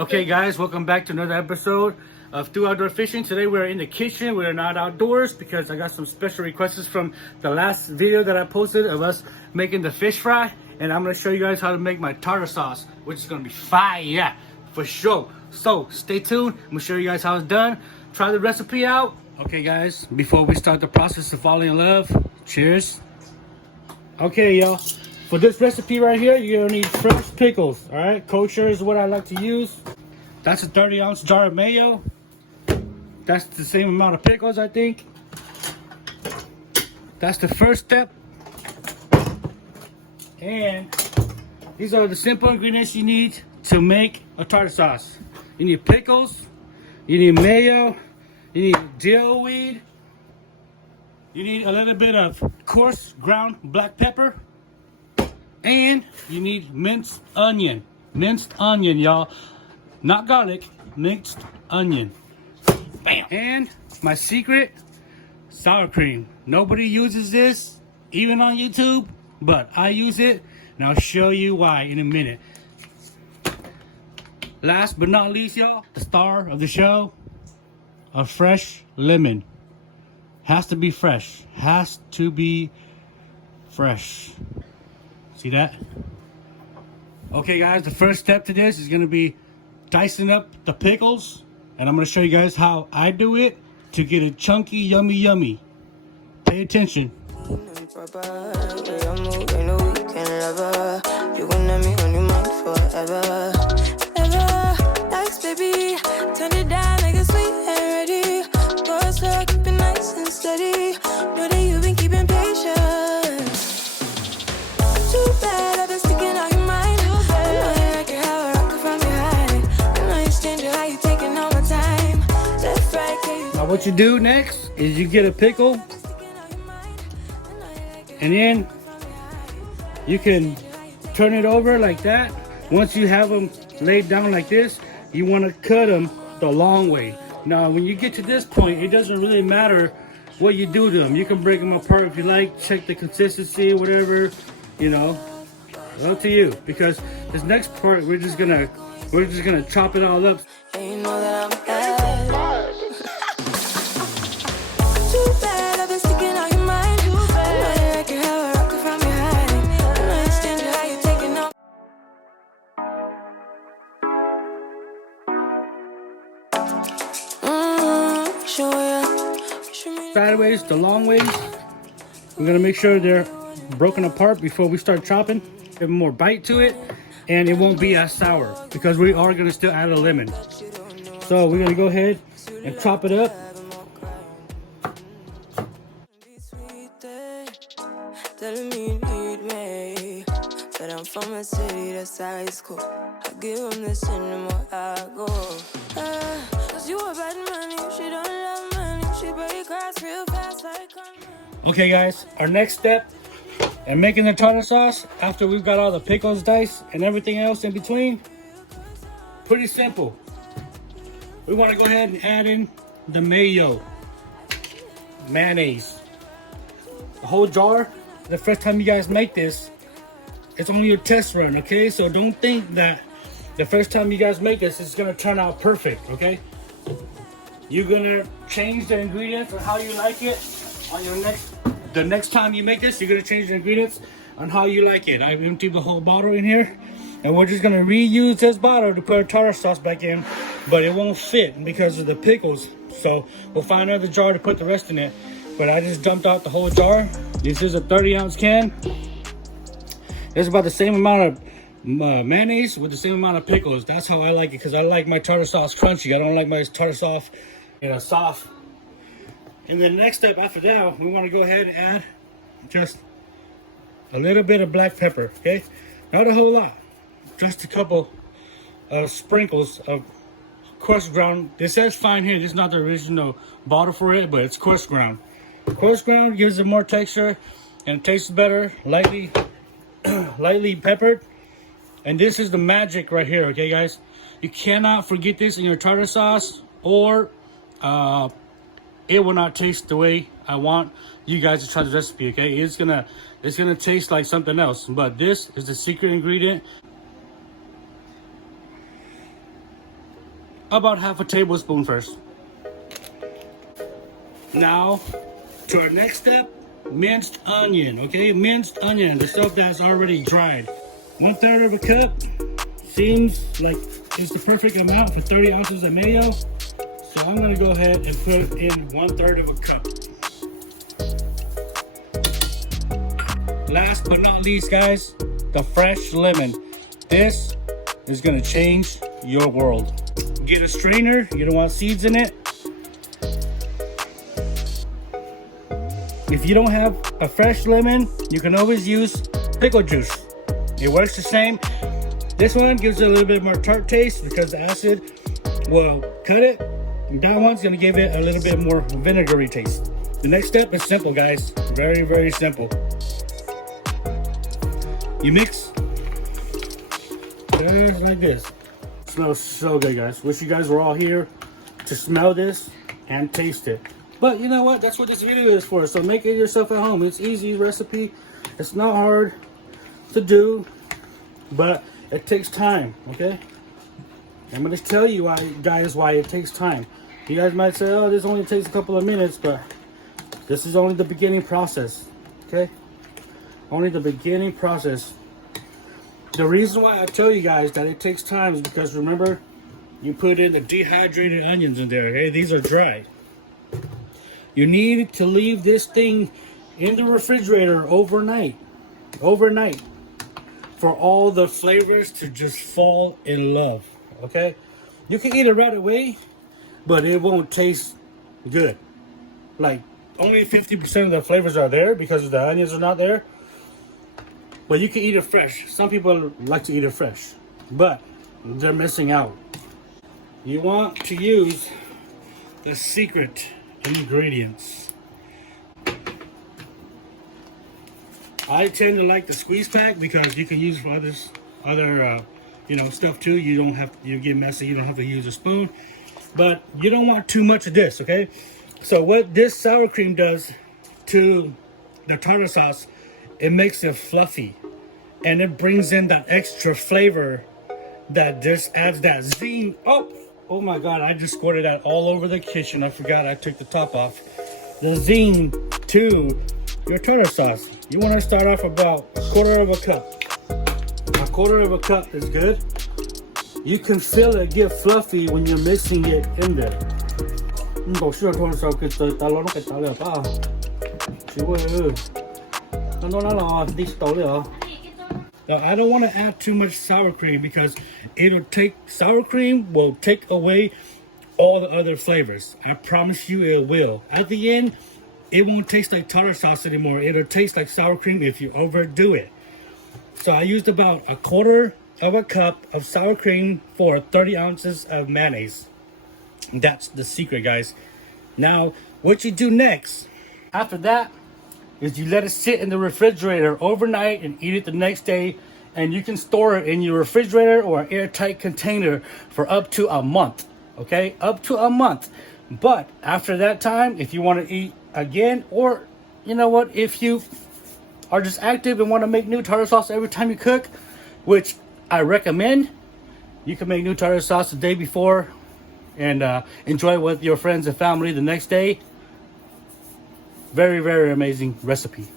Okay guys, welcome back to another episode of Do Outdoor Fishing. Today we're in the kitchen, we're not outdoors because I got some special requests from the last video that I posted of us making the fish fry. And I'm going to show you guys how to make my tartar sauce, which is going to be fire for sure. So stay tuned, I'm going to show you guys how it's done. Try the recipe out. Okay guys, before we start the process of falling in love, cheers. Okay y'all, for this recipe right here, you're gonna need fresh pickles. All right, kosher is what I like to use. That's a 30-ounce jar of mayo. That's the same amount of pickles, I think. That's the first step. And these are the simple ingredients you need to make a tartar sauce. You need pickles, you need mayo, you need dill weed, you need a little bit of coarse ground black pepper, and you need minced onion. Minced onion, y'all. Not garlic, minced onion. Bam! And my secret, sour cream. Nobody uses this, even on YouTube, but I use it, and I'll show you why in a minute. Last but not least, y'all, the star of the show, a fresh lemon. Has to be fresh. Has to be fresh. See that? Okay guys, the first step to this is going to be dicing up the pickles. And I'm going to show you guys how I do it to get a chunky, yummy, yummy. Pay attention. What you do next is you get a pickle, and then you can turn it over like that. Once you have them laid down like this, you want to cut them the long way. Now when you get to this point, it doesn't really matter what you do to them. You can break them apart if you like, check the consistency, whatever, you know, up to you. Because this next part, we're just gonna chop it all up. Sideways to long ways. We're gonna make sure they're broken apart before we start chopping. Give more bite to it, and it won't be as sour because we are gonna still add a lemon. So we're gonna go ahead and chop it up. But I'm from a city that's high school. I give them this anymore. I go. Cause you a bad money, she don't love money. She break grass real fast like. Okay guys, our next step in making the tartar sauce, after we've got all the pickles diced and everything else in between, pretty simple. We want to go ahead and add in the mayo, mayonnaise, the whole jar. The first time you guys make this, it's only a test run, okay? So don't think that the first time you guys make this, it's gonna turn out perfect, okay? You're gonna change the ingredients on how you like it on your the next time you make this. You're gonna change the ingredients on how you like it. I've emptied the whole bottle in here, and we're just gonna reuse this bottle to put our tartar sauce back in, but it won't fit because of the pickles. So we'll find another jar to put the rest in it. But I just dumped out the whole jar. This is a 30-ounce can. It's about the same amount of mayonnaise with the same amount of pickles. That's how I like it, because I like my tartar sauce crunchy. I don't like my tartar sauce, soft. And then next step after that, we want to go ahead and add just a little bit of black pepper, okay? Not a whole lot, just a couple of sprinkles of coarse ground. This says fine here. This is not the original bottle for it, but it's coarse ground. Coarse ground gives it more texture and it tastes better, lightly peppered. And this is the magic right here, okay guys? You cannot forget this in your tartar sauce, or it will not taste the way I want you guys to try the recipe, okay? It's gonna taste like something else, but this is the secret ingredient. about half a tablespoon first. Now, to our next step, minced onion, okay? Minced onion, the stuff that's already dried. 1/3 of a cup seems like it's the perfect amount for 30 ounces of mayo. So I'm gonna go ahead and put in 1/3 of a cup. Last but not least, guys, the fresh lemon. This is gonna change your world. Get a strainer, you don't want seeds in it. If you don't have a fresh lemon, you can always use pickle juice. It works the same. This one gives it a little bit more tart taste because the acid will cut it. And that one's gonna give it a little bit more vinegary taste. The next step is simple, guys. Very, very simple. You mix just like this. It smells so good, guys. Wish you guys were all here to smell this and taste it. But you know what? That's what this video is for. So make it yourself at home. It's easy recipe. It's not hard to do, but it takes time, okay? I'm going to tell you guys why it takes time. You guys might say, oh, this only takes a couple of minutes, but this is only the beginning process, okay? Only the beginning process. The reason why I tell you guys that it takes time is because remember, you put in the dehydrated onions in there, okay? These are dried. You need to leave this thing in the refrigerator overnight for all the flavors to just fall in love, okay? You can eat it right away, but it won't taste good. Like, only 50% of the flavors are there because the onions are not there. But you can eat it fresh. Some people like to eat it fresh, but they're missing out. You want to use the secret ingredients. I tend to like the squeeze pack because you can use for other you know, stuff too. You don't have, you get messy, you don't have to use a spoon, but you don't want too much of this, okay? So what this sour cream does to the tartar sauce, it makes it fluffy and it brings in that extra flavor that just adds that zing. Oh my God, I just squirted that all over the kitchen. I forgot I took the top off. The zing to your tartar sauce. You want to start off about 1/4 of a cup. 1/4 of a cup is good. You can feel it get fluffy when you're mixing it in there. Now, I don't want to add too much sour cream because sour cream will take away all the other flavors. I promise you it will. At the end, it won't taste like tartar sauce anymore. It'll taste like sour cream if you overdo it. So I used about 1/4 of a cup of sour cream for 30 ounces of mayonnaise. That's the secret, guys. Now, what you do next, after that, is you let it sit in the refrigerator overnight and eat it the next day. And you can store it in your refrigerator or an airtight container for up to a month, okay? Up to a month. But after that time, if you want to eat again, or you know what, if you are just active and want to make new tartar sauce every time you cook, which I recommend, you can make new tartar sauce the day before and enjoy it with your friends and family the next day. Very, very amazing recipe.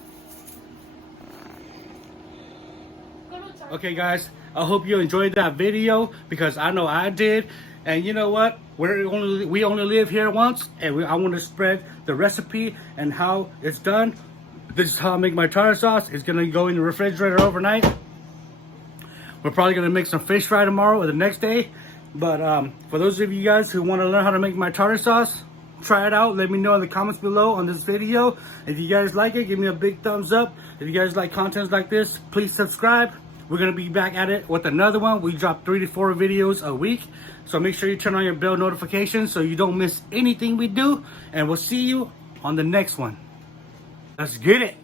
Okay, guys, I hope you enjoyed that video because I know I did. And you know what? We only live here once, and I want to spread the recipe and how it's done. This is how I make my tartar sauce. It's gonna go in the refrigerator overnight. We're probably gonna make some fish fry tomorrow or the next day. But for those of you guys who want to learn how to make my tartar sauce, try it out. Let me know in the comments below on this video. If you guys like it, give me a big thumbs up. If you guys like content like this, please subscribe. We're going to be back at it with another one. We drop 3 to 4 videos a week. So make sure you turn on your bell notifications so you don't miss anything we do. And we'll see you on the next one. Let's get it.